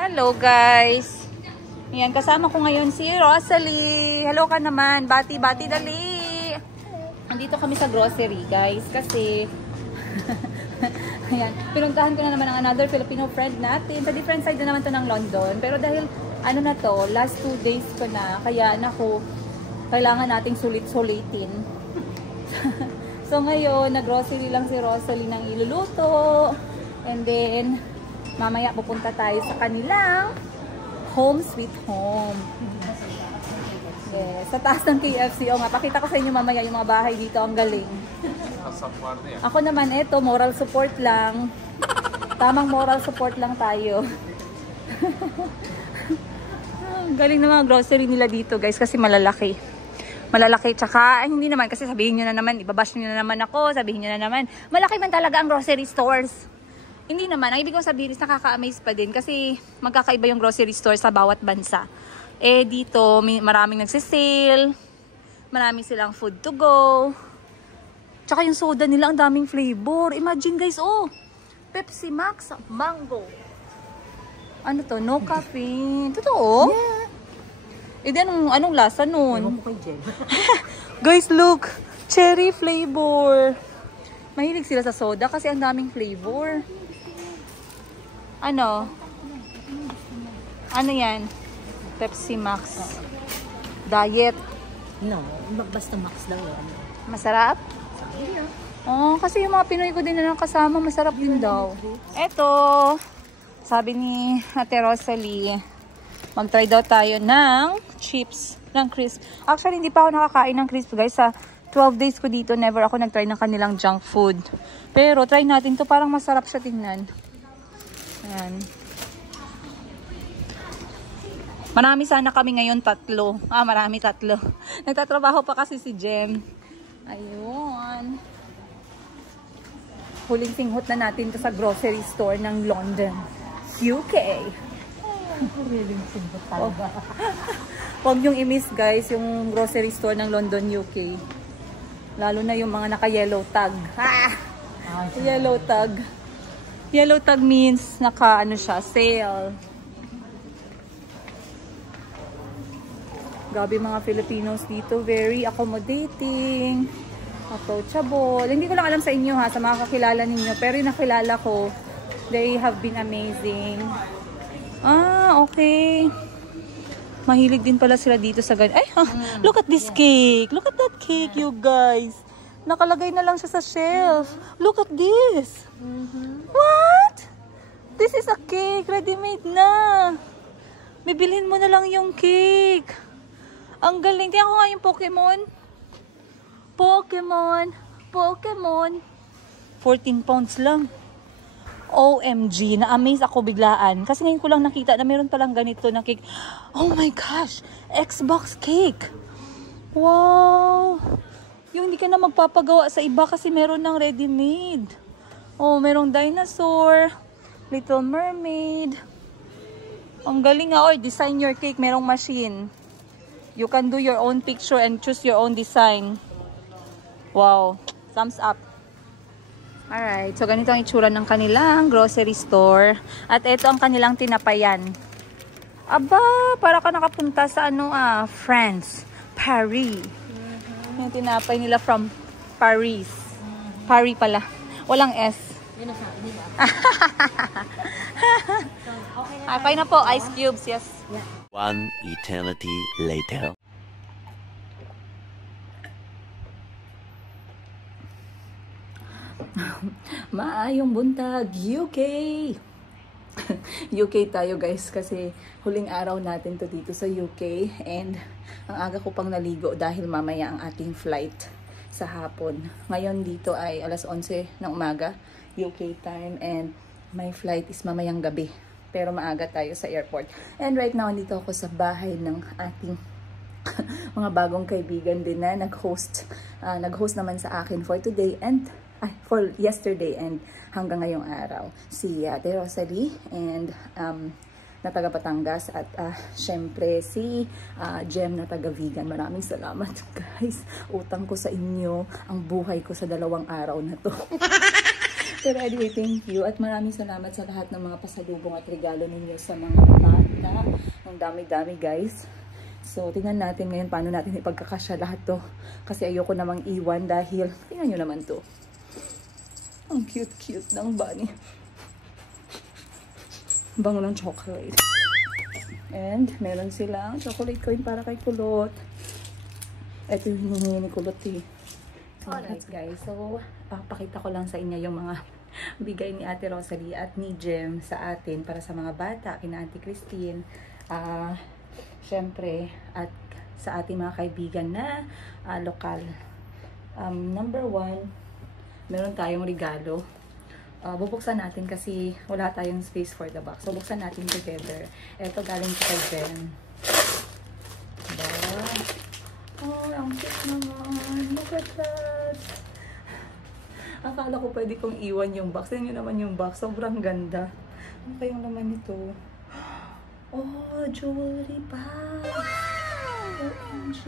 Hello guys! Ayan, kasama ko ngayon si Rosalie. Hello ka naman. Bati-bati dali. Nandito kami sa grocery guys kasi ayan, pinuntahan ko na naman ang another Filipino friend natin. Sa different side na naman to ng London. Pero dahil ano na to, last 2 days ko na. Kaya naku, kailangan nating sulit-sulitin. So ngayon, nag-grocery lang si Rosalie ng iluluto. And then, mamaya pupunta tayo sa kanilang home sweet home. Yes, sa taas ng KFC. O nga, pakita ko sa inyo mamaya yung mga bahay dito. Ang galing. Ako naman, eto, moral support lang. Tamang moral support lang tayo. Galing na mga grocery nila dito, guys, kasi malalaki. Malalaki, tsaka, hindi naman, kasi sabihin nyo na naman, ibabash nyo na naman ako, sabihin nyo na naman, malaki man talaga ang grocery stores. Hindi naman, ang ibig kong sabihin is nakaka-amaze pa din, kasi magkakaiba yung grocery store sa bawat bansa. Eh, dito, maraming nagsisale, maraming silang food to go, tsaka yung soda nila, ang daming flavor. Imagine guys, oh, Pepsi Max, mango. Ano to? No caffeine. Totoo? Yeah. Eh, di anong lasa nun? Guys, look. Cherry flavor. Mahilig sila sa soda kasi ang daming flavor. Ano? Ano yan? Pepsi Max. Diet. No, basta Max lang yun. Masarap? Oh, kasi yung mga Pinoy ko din na kasama, masarap din daw. Eto, sabi ni Ate Rosalie, mag-try daw tayo ng chips, ng crisp. Actually, hindi pa ako nakakain ng crisp, guys. Sa 12 days ko dito, never ako nag-try ng kanilang junk food. Pero, try natin to. Parang masarap siya tingnan. Ayan. Marami sana kami ngayon, 3. Marami 3. Nagtatrabaho pa kasi si Jem. Ayun. Huling singhot na natin to sa grocery store ng London, UK. Huwag niyong i-miss guys yung grocery store ng London, UK. Lalo na yung mga naka-yellow tag. Yellow tag. Yellow tag means naka ano siya, sale. Grabe mga Filipinos dito, very accommodating, approachable. Hindi ko lang alam sa inyo ha, sa mga kakilala ninyo, pero yung nakilala ko, they have been amazing. Okay. Mahilig din pala sila dito sa ganyan. Ay, look at this cake. Look at that cake, you guys. Nakalagay na lang siya sa shelf. Look at this. What? This is a cake. Ready-made na. Bibilhin mo na lang yung cake. Ang galing. Tingnan ko nga yung Pokemon. Pokemon. 14 pounds lang. OMG, na-amaze ako biglaan. Kasi ngayon ko lang nakita na meron palang ganito na cake. Oh my gosh! Xbox cake! Wow! Yung hindi ka na magpapagawa sa iba kasi meron ng ready-made. Oh, merong dinosaur, Little Mermaid. Ang galing nga. Oh, design your cake. Merong machine. You can do your own picture and choose your own design. Wow! Thumbs up. Alright, so ganito ang itsura ng kanilang grocery store. At ito ang kanilang tinapayan. Aba, para ka nakapunta sa France, Paris. Yung tinapay nila from Paris. Paris pala. Walang S. Yun ang sabi nila. Okay na po, ice cubes, yes. Yeah. One eternity later. Maayong buntag, UK! UK tayo guys kasi huling araw natin to dito sa UK and ang aga ko pang naligo dahil mamaya ang ating flight sa hapon. Ngayon dito ay alas 11 ng umaga UK time and my flight is mamayang gabi pero maaga tayo sa airport. And right now dito ako sa bahay ng ating mga bagong kaibigan din na nag-host naman sa akin for today and for yesterday and hanggang ngayong araw. Si Ate Rosalie and na taga Batangas at syempre si Jem na taga Vegan. Maraming salamat guys. Utang ko sa inyo ang buhay ko sa 2 araw na to. Pero anyway, thank you. At maraming salamat sa lahat ng mga pasalubong at regalo ninyo sa mga bata. Ang dami-dami, guys. So, tingnan natin ngayon paano natin ipagkakasya lahat to. Kasi ayoko namang iwan dahil, tingnan nyo naman to. Ang cute-cute ng bunny. Bango ng chocolate. And, meron silang chocolate coin para kay Kulot. Ito yung hinihingi ni Kulot eh. Alright guys, so papakita ko lang sa inyo yung mga bigay ni Ate Rosalie at ni Jem sa atin para sa mga bata, kina Auntie Christine, syempre, at sa ating mga kaibigan na lokal. Number 1, meron tayong regalo. Bubuksan natin kasi wala tayong space for the box. So, buksan natin together. Ito galing ko kay Jem. Diba? Oh, ang cute naman. Look at that. Akala ko pwede kong iwan yung box. Tignan nyo naman yung box. Sobrang ganda. Ano kayong laman nito? Oh, jewelry bag. OMG.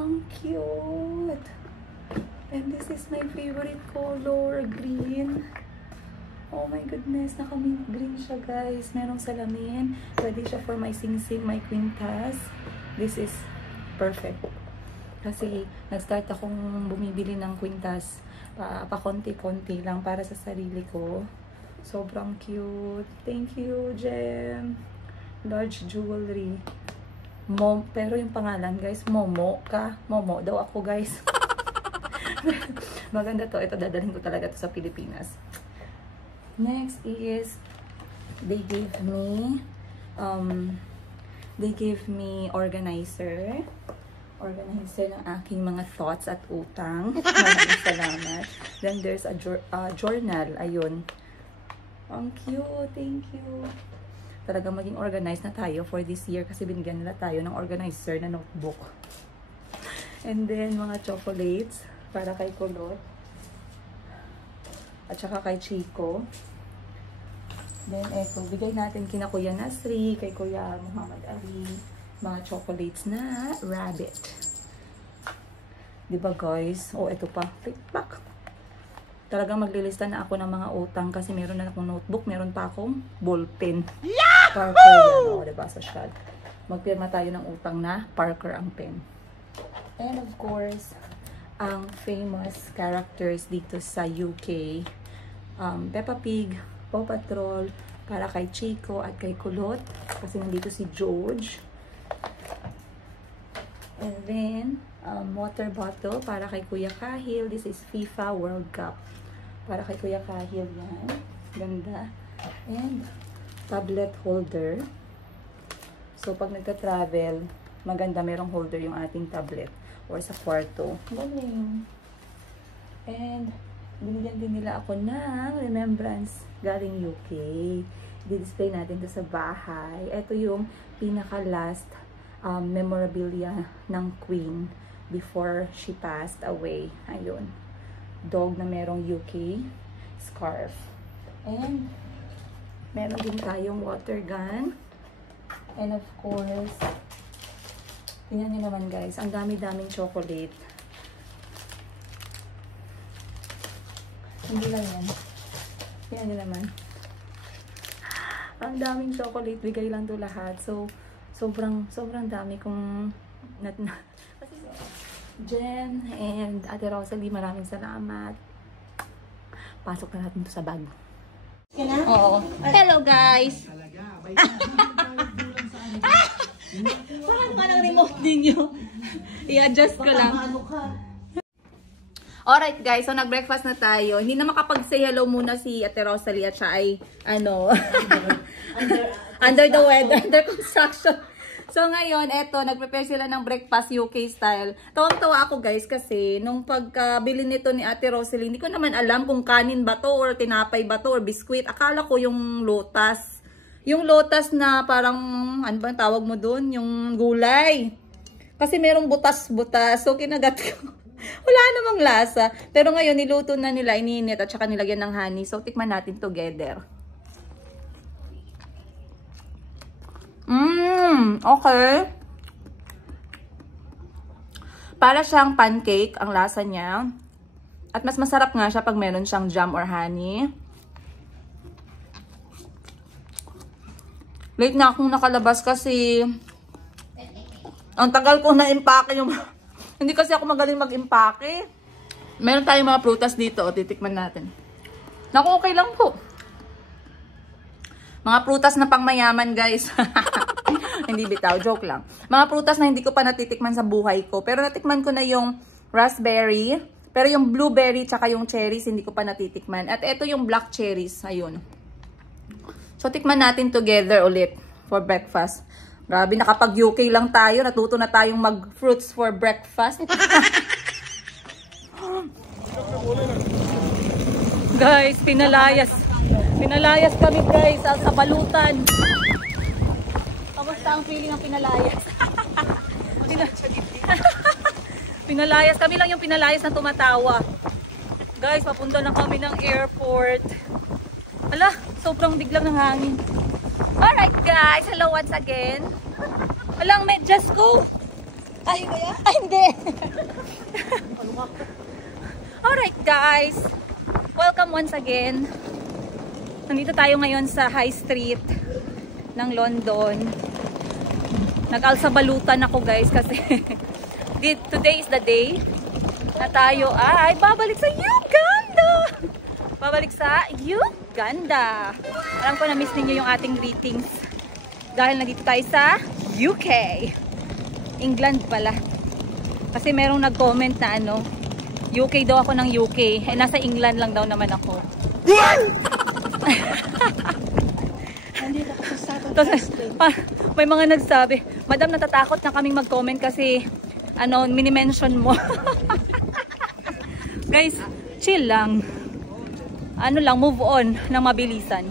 Ang cute. And this is my favorite color. Green. Oh my goodness. Naka-mint green siya, guys. Merong salamin. Pwede siya for my sing-sing, my quintas. This is perfect. Kasi nag-start akong bumibili ng quintas pa konti-konti lang para sa sarili ko. Sobrang cute. Thank you, Jem. Large jewelry. Pero yung pangalan, guys, Momo ka. Momo daw ako, guys. Maganda to. Ito, dadalhin ko talaga to sa Pilipinas. Next is, they gave me organizer ng aking mga thoughts at utang. Maraming salamat. Then there's a journal. Ayun. Ang cute. Thank you. Talagang maging organized na tayo for this year kasi binigyan nila tayo ng organizer na notebook. And then mga chocolates para kay Kulot. At saka kay Chico. Then eto, bigay natin kina Kuya Nasri, kay Kuya Muhammad Ali. Mga chocolates na rabbit. Diba guys? Oh, ito pa. Tikpak. Talagang maglilista na ako ng mga utang kasi meron na akong notebook, meron pa akong ballpen. Parker yan. Oh, diba? Social. Magpirma tayo ng utang na Parker ang pen. And of course, ang famous characters dito sa UK. Peppa Pig, Paw Patrol, para kay Chico at kay Kulot. Kasi nandito si George. And then, water bottle para kay Kuya Kahil. This is FIFA World Cup. Para kay Kuya Kahil yan. Ganda. And, tablet holder. So, pag nagka-travel, maganda merong holder yung ating tablet. Or sa kwarto. Galing. And, binigyan din nila ako ng remembrance galing UK. Di-display natin to sa bahay. Ito yung pinaka-last memorabilia ng Queen before she passed away. Ayun. Dog na merong UK scarf. And meron din tayong water gun. And of course, tingnan nyo naman guys, ang dami-daming chocolate. Hindi lang yan. Tingnan nyo naman. Ang daming chocolate. Bigay lang to lahat. So, sobrang dami kong Jen and Ate Rosalie, maraming salamat. Pasok na natin to sa bag. Oo. Hello guys! Saan ka ng remote ninyo? I-adjust ko lang. Alright guys, so nag-breakfast na tayo. Hindi na makapag-say hello muna si Ate Rosalie at siya ay under the weather, under construction. So ngayon, eto, nag-prepare sila ng breakfast UK style. Tawang-tawa ako guys kasi nung pagkabili nito ni Ate Rosalie, hindi ko naman alam kung kanin ba to or tinapay ba to or biskwit. Akala ko yung lotus. Yung lotus na parang, ano ba tawag mo dun? Yung gulay. Kasi merong butas-butas. So kinagat ko. Wala namang lasa. Pero ngayon, niluto na nila, ininit at saka nilagyan ng honey. So tikman natin together. Okay. Para siyang pancake ang lasa niya. At mas masarap nga siya pag meron siyang jam or honey. Late na akong nakalabas kasi ang tagal ko na-impake yung... Hindi kasi ako magaling mag-impake. Meron tayong mga prutas dito. O, titikman natin. Naku, okay lang po. Mga prutas na pangmayaman, guys. Hindi bitaw, joke lang. Mga prutas na hindi ko pa natitikman sa buhay ko. Pero natikman ko na yung raspberry. Pero yung blueberry tsaka yung cherries, hindi ko pa natitikman. At ito yung black cherries. Ayun. So, tikman natin together ulit for breakfast. Grabe, nakapag-UK lang tayo. Natuto na tayong mag-fruits for breakfast. Guys, pinalayas. Pinalayas kami, guys, sa balutan. Kamusta ang feeling ng pinalayas? Pinalayas. Kami lang yung pinalayas na tumatawa. Guys, papunta na kami ng airport. Hala, sobrang biglang ng hangin. Alright guys, hello once again. Walang medyas ko. Ay, ay hindi. Alright guys, welcome once again. Nandito tayo ngayon sa High Street ng London. Nag-alsabalutan ako guys kasi today is the day na tayo ay babalik sa Uganda. Babalik sa Uganda. Alam ko na miss ninyo yung ating greetings. Dahil nandito tayo sa UK. England pala. Kasi merong nag-comment na ano, UK daw ako ng UK. Eh, nasa England lang daw naman ako. May mga nagsabi, Madam, natatakot na kaming mag-comment kasi ano, mini-mention mo. Guys, chill lang. Ano lang, move on ng mabilisan.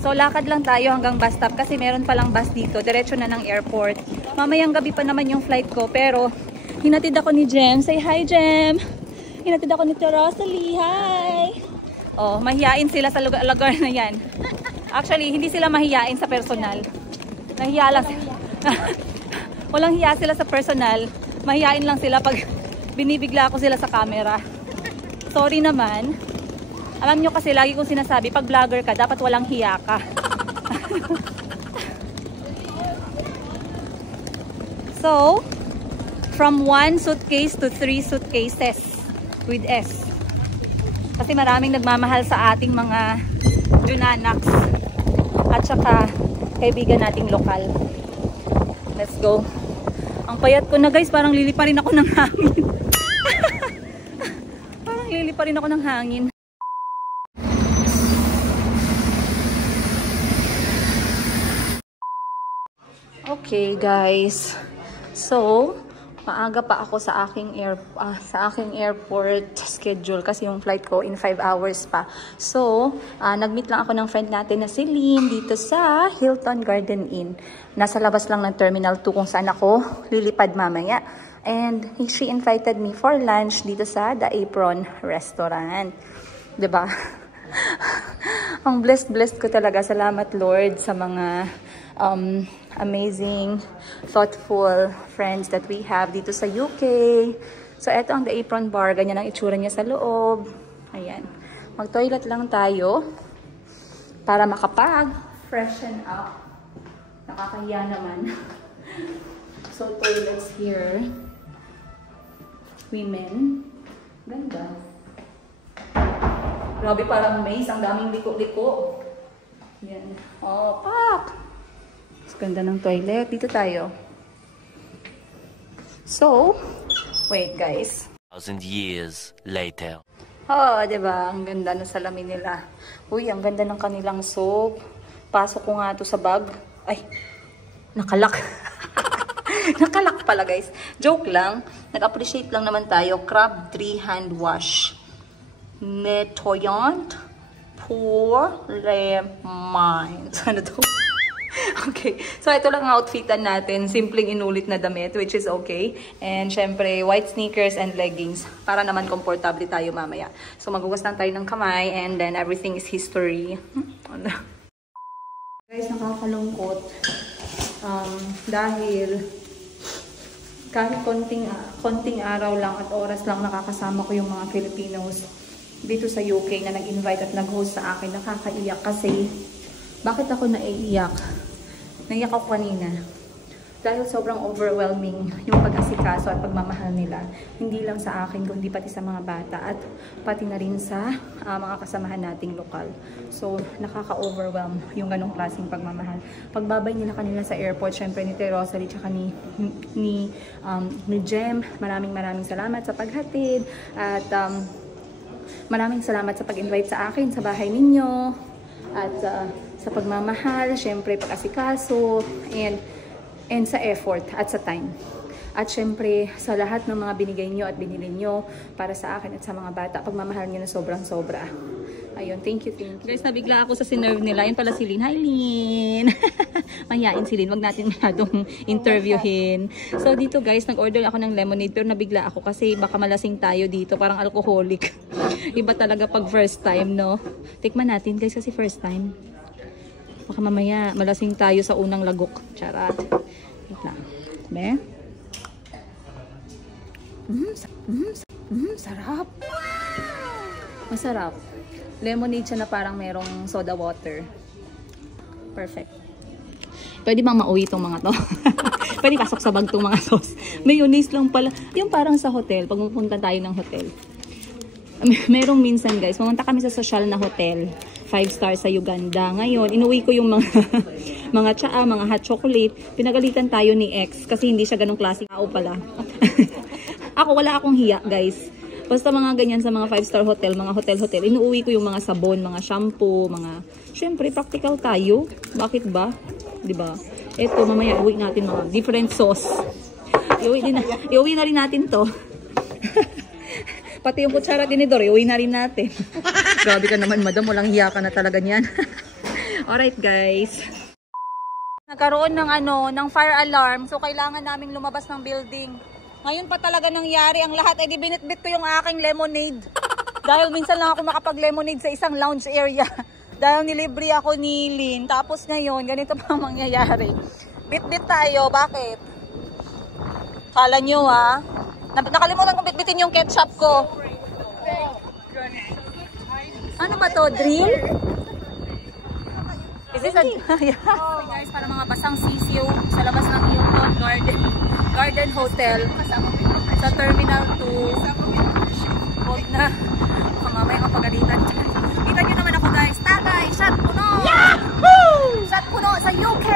So, lakad lang tayo hanggang bus stop kasi meron palang bus dito. Diretso na ng airport. Mamayang gabi pa naman yung flight ko. Pero, hinatid ako ni Jem. Say hi, Jem! Hinatid ako ni Rosalie. Hi! Oh, mahiyain sila sa lugar na yan. Actually, hindi sila mahiyain sa personal. Nahiya lang sila. Walang hiya sila sa personal. Mahiyain lang sila pag binibigla ko sila sa camera. Sorry naman. Alam nyo kasi lagi kong sinasabi, pag vlogger ka, dapat walang hiya ka. So, from 1 suitcase to 3 suitcases with S. Kasi maraming nagmamahal sa ating mga Junanax at saka kaibigan nating lokal. Let's go. Ang payat ko na guys, parang lilipa rin ako ng hangin. Parang lilipa rin ako ng hangin. Okay guys, so maaga pa ako sa aking airport schedule kasi yung flight ko in 5 hours pa. So, nag-meet lang ako ng friend natin na si Lynn dito sa Hilton Garden Inn. Nasa labas lang ng Terminal 2 kung saan ako lilipad mamaya. And she invited me for lunch dito sa The Apron Restaurant. 'Di ba? Ang blessed ko talaga. Salamat Lord sa mga amazing, thoughtful friends that we have dito sa UK. So, eto ang The Apron Bar. Ganyan ang itsura niya sa loob. Ayan. Mag-toilet lang tayo para makapag-freshen up. Nakakahiya naman. So, toilets here. Women. Ganda. Grabe, parang maze. Ang daming liko-liko. Yan. Oh, pak! Ganda ng toilet. Dito tayo. So, wait guys. 1,000 years later. Oh, diba? Ang ganda ng salamin nila. Uy, ang ganda ng kanilang soap. Pasok ko nga to sa bag. Ay, nakalak. Nakalak pala guys. Joke lang. Nag-appreciate lang naman tayo. Crab 3 hand wash. Nettoyant pour les mains. Ano to? Okay. So, ito lang ang outfitan natin. Simpleng inulit na damit, which is okay. And, syempre, white sneakers and leggings. Para naman komportable tayo mamaya. So, maghugas lang tayo ng kamay and then everything is history. Guys, nakakalungkot. Dahil kahit konting araw lang at oras lang nakakasama ko yung mga Filipinos dito sa UK na nag-invite at nag-host sa akin. Nakakaiyak kasi, bakit ako naiiyak? Naiyak ako kanina. Dahil sobrang overwhelming yung pag-asikaso at pagmamahal nila. Hindi lang sa akin, kundi pati sa mga bata at pati na rin sa mga kasamahan nating lokal. So, nakaka-overwhelm yung ganong klaseng pagmamahal. Pagbabay nila kanila sa airport, syempre ni Rosalie tsaka ni Jem, maraming salamat sa paghatid at maraming salamat sa pag-invite sa akin sa bahay ninyo at sa pagmamahal, syempre pag-asikaso and sa effort at sa time. At syempre, sa lahat ng mga binigay nyo at binili nyo para sa akin at sa mga bata, pagmamahal nyo na sobrang-sobra. Ayun, thank you. Guys, nabigla ako sa sinerve nila. Yan pala si Lynn. Hi, Lynn! Mahihain si Lynn. Wag natin masyadong interviewin. So, dito guys, nag-order ako ng lemonade pero nabigla ako kasi baka malasing tayo dito. Parang alcoholic. Iba talaga pag first time, no? Tikman natin guys kasi first time. Baka mamaya malasing tayo sa unang lagok. Charat. Wait lang. Be? Sarap. Masarap. Lemonade siya na parang merong soda water. Perfect. Pwede bang mauwi itong mga to? Pwede pasok sa bag itong mga sauce. Mayonnaise lang pala. Yung parang sa hotel. Pag pupunta tayo ng hotel. Merong minsan guys, pumunta kami sa social na hotel, 5-star sa Uganda. Ngayon, inuwi ko yung mga tsaa, mga hot chocolate. Pinagalitan tayo ni ex kasi hindi siya ganong klase tao pala. Ako, wala akong hiya guys. Basta mga ganyan sa mga 5-star hotel, mga hotel, inuwi ko yung mga sabon, mga shampoo, mga... Syempre, practical tayo. Bakit ba? Diba? Eto, mamaya uwi natin mga different sauce. Iuwi na rin natin to. Pati yung kutsara tinidor, iuwi na rin natin. Grabe ka naman, madam. Walang hiya ka na talaga niyan. Alright, guys. Nagkaroon ng fire alarm. So, kailangan naming lumabas ng building. Ngayon pa talaga nangyari ang lahat. Eh, di binitbit ko yung aking lemonade. Dahil minsan lang ako makapag-lemonade sa isang lounge area. Dahil nilibre ako ni Lynn. Tapos ngayon, ganito pa ang mangyayari. Bit-bit tayo. Bakit? Kala nyo, ha? Nakalimutan kong bitbitin yung ketchup ko. Ano ba to? Drill? Is this a... Yeah. So guys, para mga basang sisiyo sa labas ng Hilton Garden Hotel sa Terminal 2. Huwag na. Mamaya kapagalitan. Kita nyo naman ako guys. Tagay! Shot puno! Yahoo! Shot puno sa UK!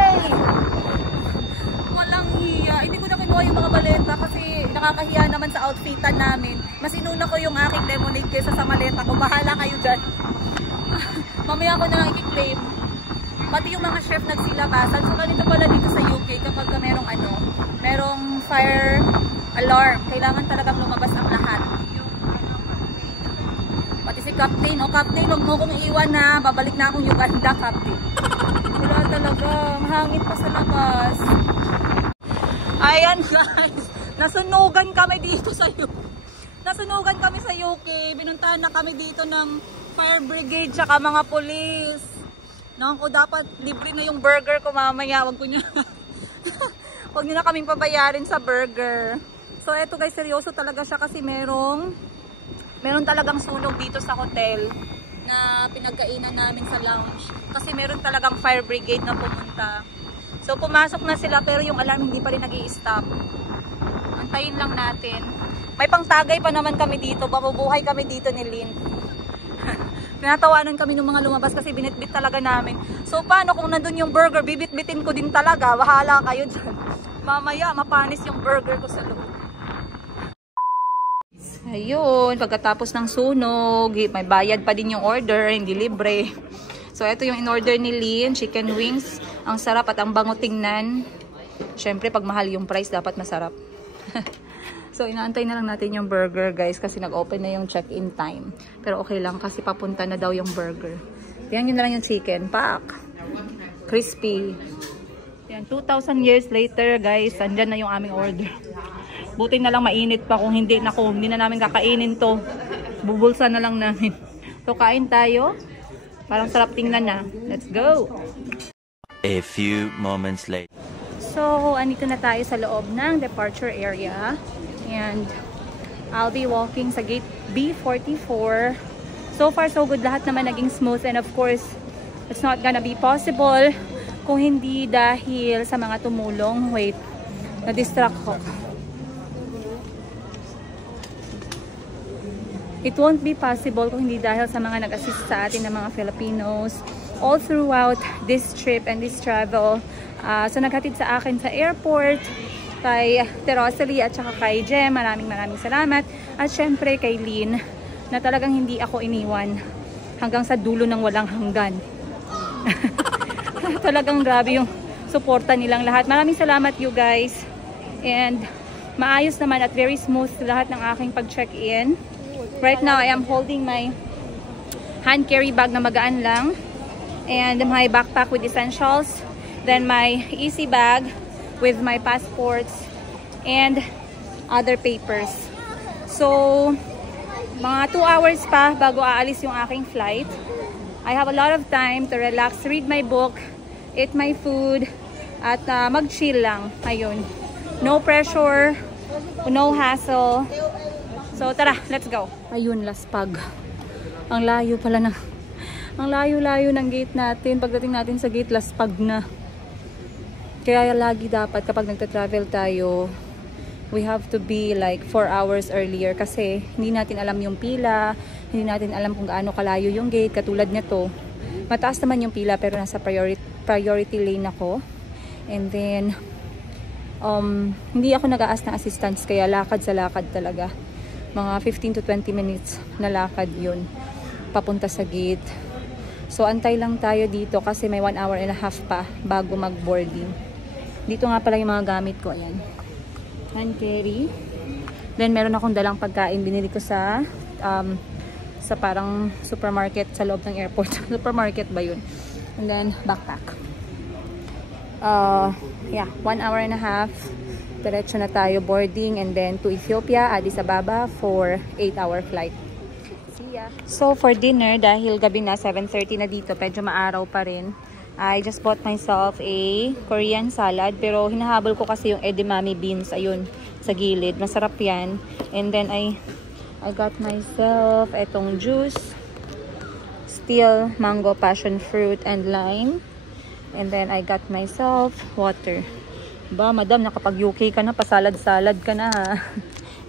Walang hiya. Hindi ko na kinuha yung mga baleta kasi nakakahiya naman sa outfitan namin. Mas inuna ko yung aking lemonade kaysa sa maleta ko. Bahala kayo dyan. Mamaya ko na lang i-claim. Pati yung mga chef nagsilabasan. So ganito pala dito sa UK kapag merong fire alarm. Kailangan talagang lumabas ang lahat. Pati si Captain. O Captain, huwag mo kong iiwan na. Babalik na akong Uganda, Captain. Wala talaga. Mahangin pa sa labas. Ayan guys. Nasunugan kami dito sa UK. Nasunugan kami sa UK. Binuntahan na kami dito ng fire brigade tsaka mga police. Naku, dapat libre na yung burger ko mamaya. Wag nyo na kaming pabayarin sa burger. So eto guys, seryoso talaga siya kasi meron talagang sunog dito sa hotel na pinagkainan namin sa lounge. Kasi meron talagang fire brigade na pumunta. So pumasok na sila pero yung alarm hindi pa rin nag-i-stop. Antayin lang natin. May pangtagay pa naman kami dito. Babubuhay kami dito ni Lynn. Pinatawanan kami ng mga lumabas kasi binitbit talaga namin. So paano kung nandun yung burger, bibit-bitin ko din talaga. Bahala kayo dyan. Mamaya mapanis yung burger ko sa loob. Ayun, pagkatapos ng sunog, may bayad pa din yung order, hindi libre. So ito yung in-order ni Lynn, chicken wings. Ang sarap at ang bango tingnan. Syempre pag mahal yung price, dapat masarap. So, inaantay na lang natin yung burger, guys, kasi nag-open na yung check-in time. Pero okay lang kasi papunta na daw yung burger. Yan yun na lang yung chicken. Pak! Crispy. Yan, 2,000 years later, guys, andyan na yung aming order. Buti na lang mainit pa. Kung hindi, naku, hindi na namin kakainin to. Bubulsa na lang namin. So, kain tayo. Parang sarap tingnan na. Let's go! A few moments later. So, andito na tayo sa loob ng departure area. And I'll be walking sa gate B44. So far, so good. Lahat naman naging smooth. And of course, it's not gonna be possible kung hindi dahil sa mga tumulong. Wait, na-distract ko. It won't be possible kung hindi dahil sa mga nag-assist sa atin ng mga Filipinos all throughout this trip and this travel. So naghatid sa akin sa airport, kay Rosalie at saka kay Jem, maraming salamat. At syempre kay Lynn, na talagang hindi ako iniwan hanggang sa dulo ng walang hanggan. Talagang grabe yung suporta nilang lahat. Maraming salamat you guys. And maayos naman at very smooth lahat ng aking pag-check-in. Right now, I am holding my hand carry bag na magaan lang. And my backpack with essentials. Then my easy bag with my passports and other papers. So, mga 2 hours pa bago aalis yung aking flight. I have a lot of time to relax, read my book, eat my food, at mag-chill lang. Ayun. No pressure, no hassle. So tara, let's go. Ayun, Laspag. Ang layo pala ng ang layo-layo ng gate natin. Pagdating natin sa gate, Laspag na. Kaya lagi dapat kapag nagta-travel tayo, we have to be like 4 hours earlier kasi hindi natin alam yung pila, hindi natin alam kung gaano kalayo yung gate. Katulad nito, mataas naman yung pila pero nasa priority lane ako. And then hindi ako nag-aas ng assistance kaya lakad sa lakad talaga. Mga 15 to 20 minutes na lakad yun papunta sa gate. So antay lang tayo dito kasi may 1 hour and a half pa bago mag-boarding. Dito nga pala yung mga gamit ko. Ayan, hand carry. Then meron akong dalang pagkain binili ko sa parang supermarket sa loob ng airport. Supermarket ba yun? And then backpack. Yeah, 1 hour and a half. Diretso na tayo boarding and then to Ethiopia, Addis Ababa for 8-hour flight. See ya! So for dinner, dahil gabi na 7:30 na dito, medyo maaraw pa rin. I just bought myself a Korean salad pero hinahabol ko kasi yung edamame beans ayun sa gilid. Masarap yan. And then I got myself etong juice, still mango, passion fruit and lime. And then I got myself water. Ba, madam, nakapag UK ka na, pasalad-salad ka na ha.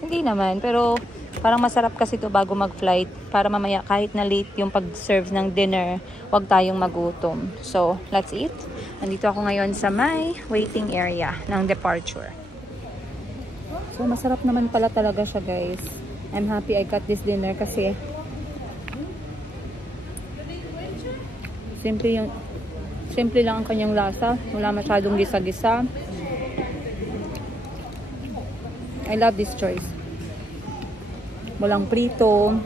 Hindi naman, pero parang masarap kasi ito bago mag-flight para mamaya kahit na late yung pag-serve ng dinner, wag tayong magutom. So, let's eat. Nandito ako ngayon sa my waiting area ng departure. So, masarap naman pala talaga siya, guys. I'm happy I got this dinner kasi simple lang ang kanyang lasa. Wala masyadong gisa-gisa. I love this choice. Walang prito.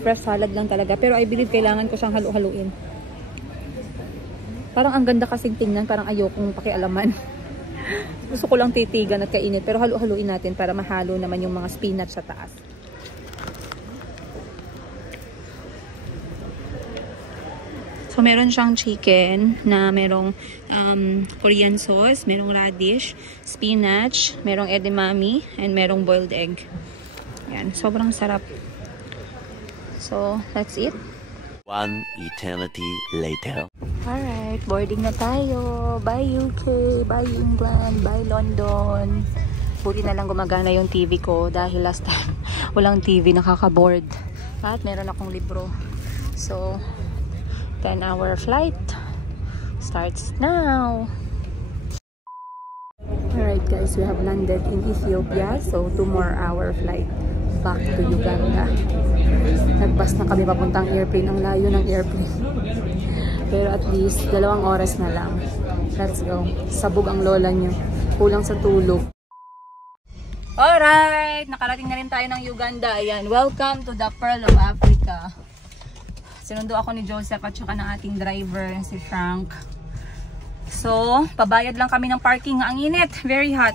Fresh salad lang talaga. Pero I believe kailangan ko siyang halu-haluin. Parang ang ganda kasing tingnan. Parang ayokong pakialaman. Gusto ko lang titigan at kainit. Pero halu-haluin natin para mahalo naman yung mga spinach sa taas. So, meron siyang chicken na merong Korean sauce, merong radish, spinach, merong edamame, and merong boiled egg. Yan, sobrang sarap. So, that's it. 1 eternity later. Alright, boarding na tayo. Bye UK, bye England, bye London. Buti na lang gumagana yung TV ko dahil last time walang TV, nakaka-board. At meron akong libro. So, 10-hour flight starts now. Alright guys, we have landed in Ethiopia. So 2 more hour flight back to Uganda. Nagbas na kami papuntang airplane. Ang layo ng airplane. Pero at least 2 oras na lang. Let's go. Sabog ang lola nyo. Kulang sa tulog. Alright! Nakarating na rin tayo ng Uganda. Ayan. Welcome to the Pearl of Africa. Sinundo ako ni Joseph at saka ng ating driver, si Frank. So, pabayad lang kami ng parking. Ang init. Very hot.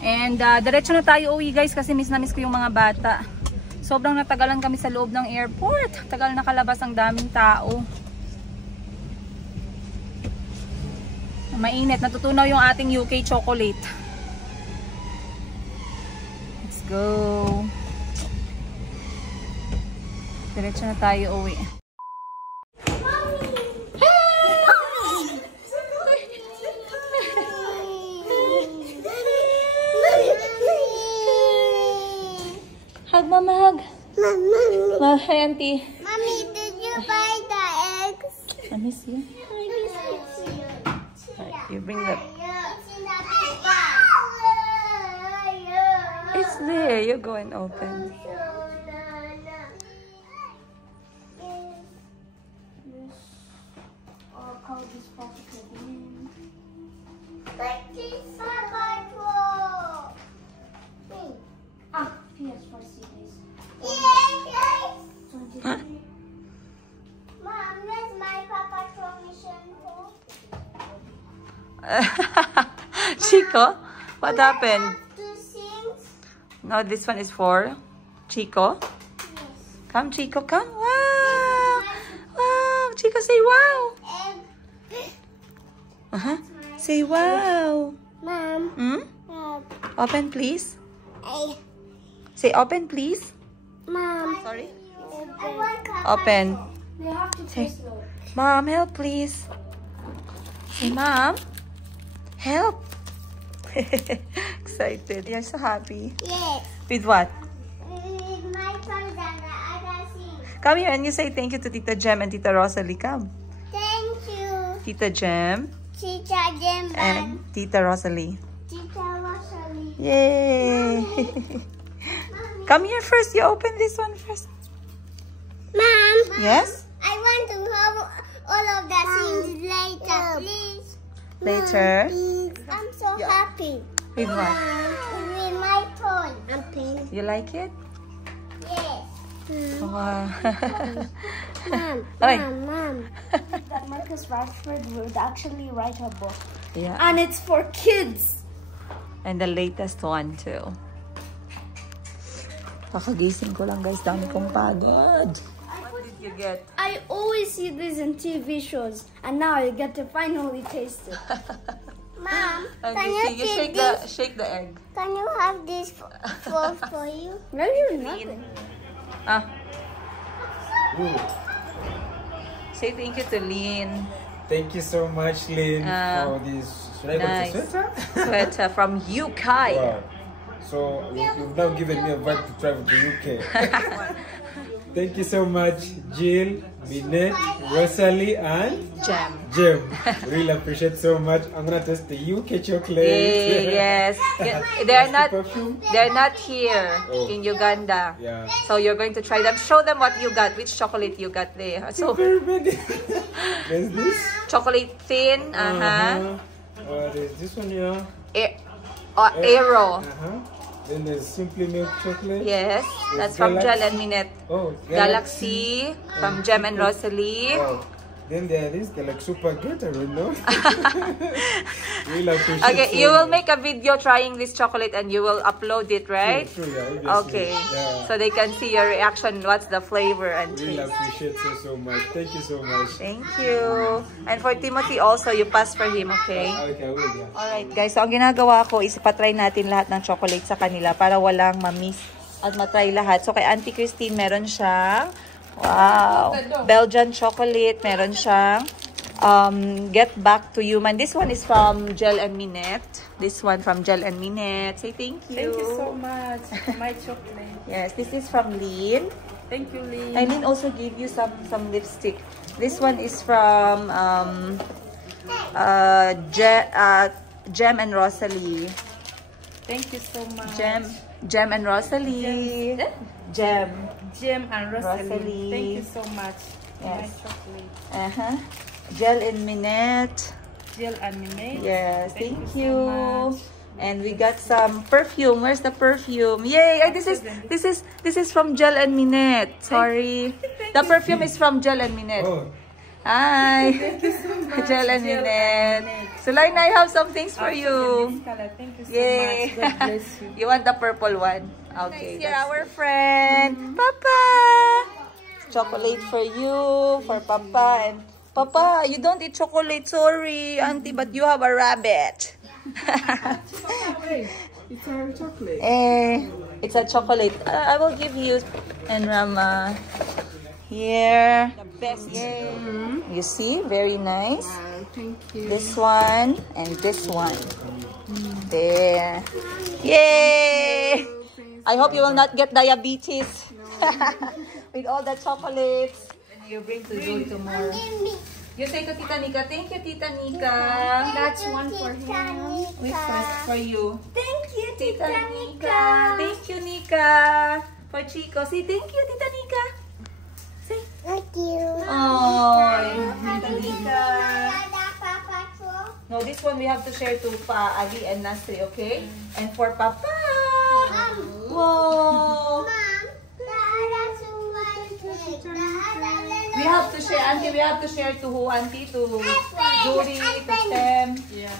And, diretso na tayo uwi guys kasi miss na miss ko yung mga bata. Sobrang natagalan kami sa loob ng airport. Tagal nakalabas, ang daming tao. Mainit. Natutunaw yung ating UK chocolate. Let's go. Diretso na tayo uwi. Hug, Mama, hug. Mommy. Hi, Auntie. Mommy, did you buy the eggs? I miss you. Right, you bring the... It's there. You go and open. Huh? Mom, where's my Papa Patrol mission for? Chico, what happened? To sing? No, this one is for Chico. Yes. Come, Chico, come. Wow. Wow. Chico, say wow. Uh-huh. Say wow. Mom. Hmm? Open, please. I, Say open, please. Mom. Sorry. I want Papa Open. They have to Say, Mom, help, please. Say, Mom, help. Excited. You're so happy. Yes. With what? With my friends and I can sing. Come here and you say thank you to Tita Jem and Tita Rosalie. Come. Thank you, Tita Jem Tita Jem and Tita Rosalie. Tita Rosalie. Yay! Come here first. You open this one first. Mom. Yes? I want to have all of the things later, please. Later. Please. I'm so happy. With what? With my toy. I'm pink. You like it? Yes. Wow. Mom. Oi. Mom. That Marcus Rashford would actually write a book. Yeah. And it's for kids. And the latest one too. Kakagising ko lang guys. Dami kong pagod. What did you get? I always see this in TV shows, and now I get to finally taste it. Mom, can you shake this? the egg. Can you have this for you? Maybe nothing. Ah. Say thank you to Lynn. Thank you so much, Lynn, for this. Should I Nice. go to sweater? Sweater from UK. Wow. So you've now given me a vibe to travel to UK. Thank you so much, Jill, Minette, Rosalie, and Jam. Jem. Really appreciate so much. I'm gonna test the UK chocolate. Yes. They're not here Oh. in Uganda. Yeah. So you're going to try them. Show them what you got, which chocolate you got there. So Very many. There's this. chocolate thin, There's this one here. Aero. Then there's Simply Milk chocolate. Yes, There's that's from Galaxy. Gel and Minette. Oh, Galaxy from Gem and Rosalie. Wow. Then there is they're like super good, I don't know. Really appreciate Okay, so you will much. make a video trying this chocolate and you will upload it, right? Sure, yeah, obviously. Okay, Yeah. so they can see your reaction, what's the flavor and Really taste. appreciate so much. Thank you so much. Thank you. And for Timothy also, you pass for him, okay? Okay, I will, yeah. Alright guys, so ang ginagawa ko is ipatry natin lahat ng chocolate sa kanila para walang mamiss at matry lahat. So kay Auntie Christine, meron siyang, wow, Belgian chocolate, meron siyang Get Back to Human. This one is from Gel and Minette. This one from Gel and Minette. Say thank you. Thank you so much for my chocolate. Yes, this is from Lynn. Thank you, Lee. And Lynn also gave you some lipstick. This one is from Gem and Rosalie. Thank you so much. Gem and Rosalie. Gem. Gem and Rosalie. Rosalie. Thank you so much for my Yes. chocolate. Gel and Minette. Jill and Minette. Yes, thank you. So much. And we got some perfume. Where's the perfume? Yay! Ay, this is from Gel and Minette. Sorry. The perfume is from Gel and Minette. Oh, Hi. Gel and Jill Minette. and Minette. So, Line, I have some things for This you. color. Thank you so Yay. much. God bless you. You want the purple one? Okay. Here, our friend. Papa. Chocolate for you, for Papa, and Papa, you don't eat chocolate. Sorry, Auntie, but you have a rabbit. It's our chocolate. It's a chocolate. I will give you and Rama. Here. The best. Yay. You see? Very nice. Wow, thank you. This one and this one. There. Yay! I hope you will not get diabetes with all the chocolates. And you bring to Joy tomorrow. You say to Tita Nika, thank you, Tita Nika. That's one for him. Wait for you. Thank you, Tita Nika. Thank you, Nika. For Chico. Say thank you, Tita Nika. Say. Thank you. Oh, Tita Nika. No, this one we have to share to Pa, Ali, and Nasri, okay? And for Papa. Whoa. We have to share, Auntie. We have to share to who, Auntie? To Duri, to Tem. Yeah.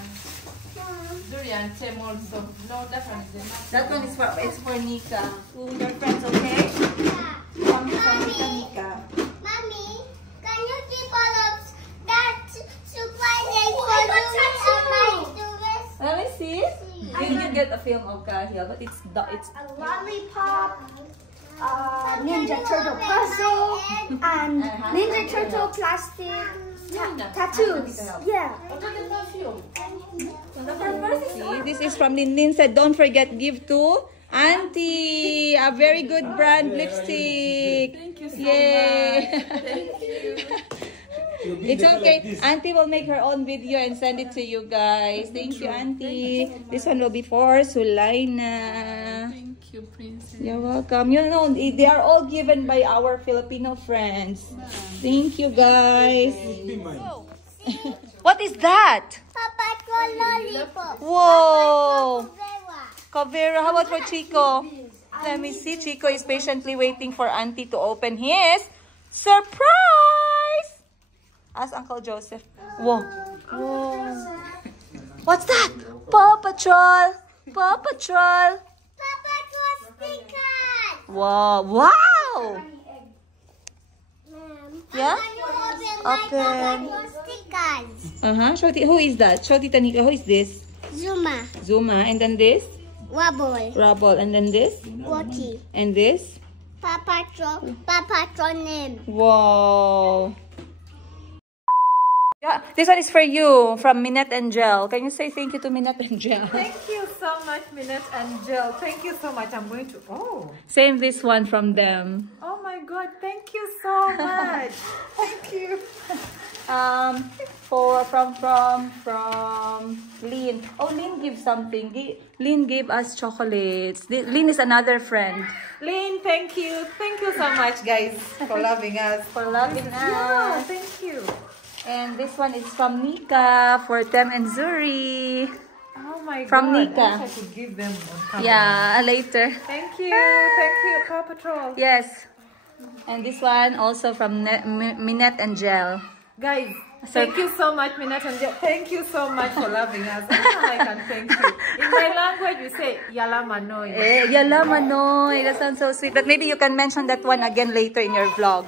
Durian, Tem also. No, that one is enough. That one is for Nika. To your friends, okay? Come for Nika, Nika. Mommy, can you keep all of that surprise for Let me see. You did get a film of Kahil, but it's a lollipop, Ninja Turtle puzzle, and Ninja Turtle plastic tattoos. Yeah. See, this is from Lin said, don't forget, give to Auntie. A very good brand lipstick. Thank you so Yay. much. Thank you. It's okay. Auntie will make her own video and send it to you guys. Thank you, Auntie. This one will be for Sulaina. Thank you, Princess. You're welcome. You know, they are all given by our Filipino friends. Thank you, guys. What is that? Papa lollipop. Whoa. Kavera, how about for Chico? Let me see. Chico is patiently waiting for Auntie to open his surprise. Ask Uncle Joseph. Whoa. Whoa. What's that? Paw Patrol. Paw Patrol. Papa stickers. Wow. Wow. Yeah? Open. Stickers. Show who is that? Show Tita Nika. Who is this? Zuma. Zuma. And then this? Wobble. Rubble. And then this? Walkie. And this? Papa name. Wow. Yeah, this one is for you from Minette and Gel. Can you say thank you to Minette and Gel? Thank you so much, Minette and Jill. Thank you so much. I'm going to... Oh. Same this one from them. Oh my God. Thank you so much. Thank you. From Lynn. Oh, Lynn gave something. Lynn gave us chocolates. Lynn is another friend. Lynn, thank you. Thank you so much, guys, for loving us. For loving Yeah, us. thank you. And this one is from Nika for Tem and Zuri. Oh my From God. Nika. I wish I could give them on camera. Yeah, later. Thank you. Thank you, Paw Patrol. Yes. And this one also from Minette and Gel. Guys, thank you so much, Minette and Jill. Thank you so much for loving us. I don't know how I can thank you. In my language, we say, Yala Manoy. Yala Manoy. That sounds so sweet. But maybe you can mention that one again later in your vlog.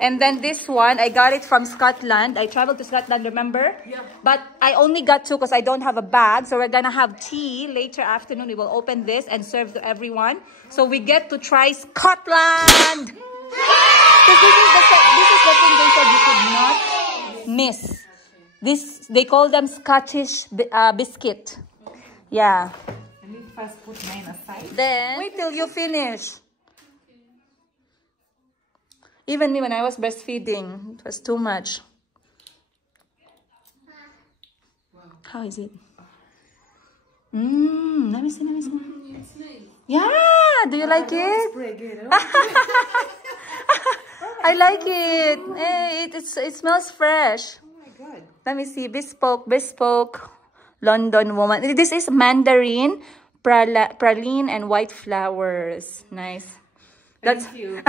And then this one, I got it from Scotland. I traveled to Scotland, remember? Yeah. But I only got two because I don't have a bag. So we're going to have tea later afternoon. We will open this and serve to everyone. So we get to try Scotland. This is the thing they said you could not miss. They call them Scottish biscuit. Yeah. Let me first put mine aside. Then, wait till you finish. Even me, when I was breastfeeding, it was too much. How is it? Let me see. Yeah, do you like it? I like it. Hey, it smells fresh. Oh my God. Let me see. Bespoke London woman. This is mandarin, praline, and white flowers. Nice. Thank you.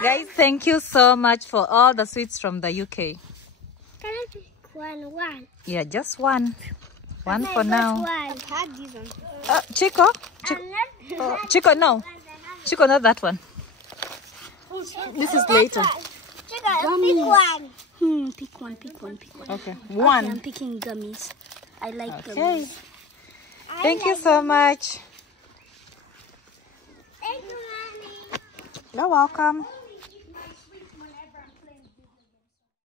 Guys, thank you so much for all the sweets from the UK. Can I pick one? Yeah, just one. One Okay, for just now. one. I've had these ones. Chico? Oh, Chico, no. Chico, not that one. This is later. Chica, pick one. Pick pick one, pick one, pick one. Okay, Okay, one. I'm picking gummies. I like Okay. gummies. Thank you so much. Thank you, Mommy. You're welcome.